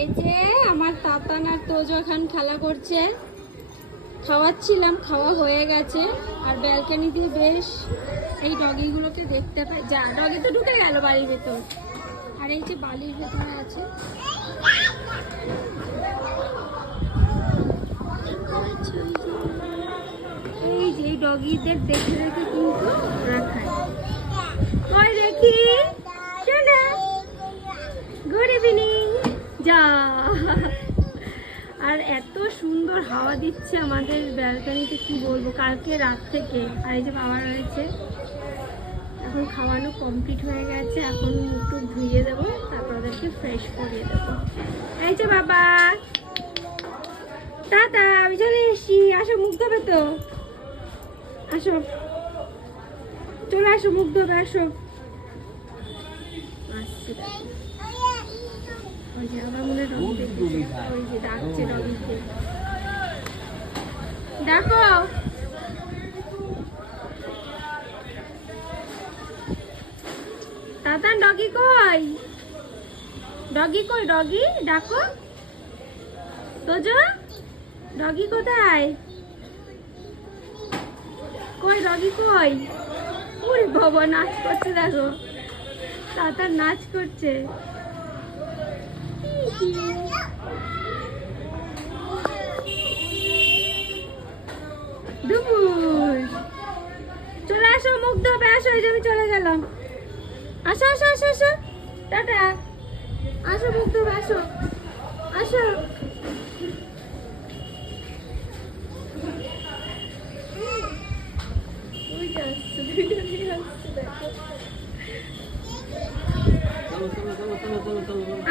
এই যে আমার তাতান আর তোজো এখন খেলা করছে, খাওয়াচ্ছিলাম, খাওয়া হয়ে গেছে। আর ব্যালকনি দিয়ে বেশ এই ডগিগুলোকে দেখতে পাই। যা, ডগি তো ঢুকে গেল বাড়ির ভেতর। আর এই যে বালির ভেতরে আছে, এই যে ডগিদের দেখে দেখে কিন্তু রাখায়। ওই দেখি, শোনা, গুড ইভিনিং। যা, আর এত সুন্দর হাওয়া দিচ্ছে আমাদের ব্যালকনিতে, কি বলবো, কালকে রাত থেকে। আর এই যে বাবা রয়েছে, এখন খাওয়ানো কমপ্লিট হয়ে গেছে, এখন একটু ধুইয়ে দেবো, তারপর ওদেরকে ফ্রেশ করিয়ে দেবো। এই যে বাবা, টাটা, আমি চলে এসছি। আসো, মুখ ধোবে তো, আসো, চলে আসো, মুখ ধোবে, আসো। আসছি, ওই যে আবার মনে হয় ওই যে ডাকছে ডগিকে, ডাকো। দাদা, ডগি কই? ডগি কই? ডগি ডাকো। তোজো, ডগি কোথায়? কই ডগি কই? ওরে বাবা, নাচ করছে, দেখো দাদা নাচ করছে। দুপুর, চলে আসো, মুখ ধোবে, আসো। এই যে আমি চলে গেলাম। আসো আসো আসো আসো, টাটা, আসো, মুখ ধোবে, আসো আসো।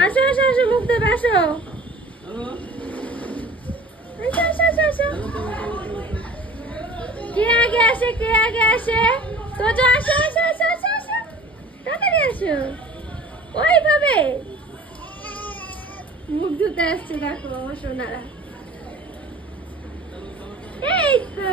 আসো আসো আসো, মুখ ধোবে, আসো। আসো আসো আসো আসো। কে আগে আসে, কে আগে আসে? তোজো, আসো আসো আসো আসো আসো, তাড়াতাড়ি আসো। ওইভাবে মুখ ধুতে আসছে, দেখো আমার সোনারা। এই তো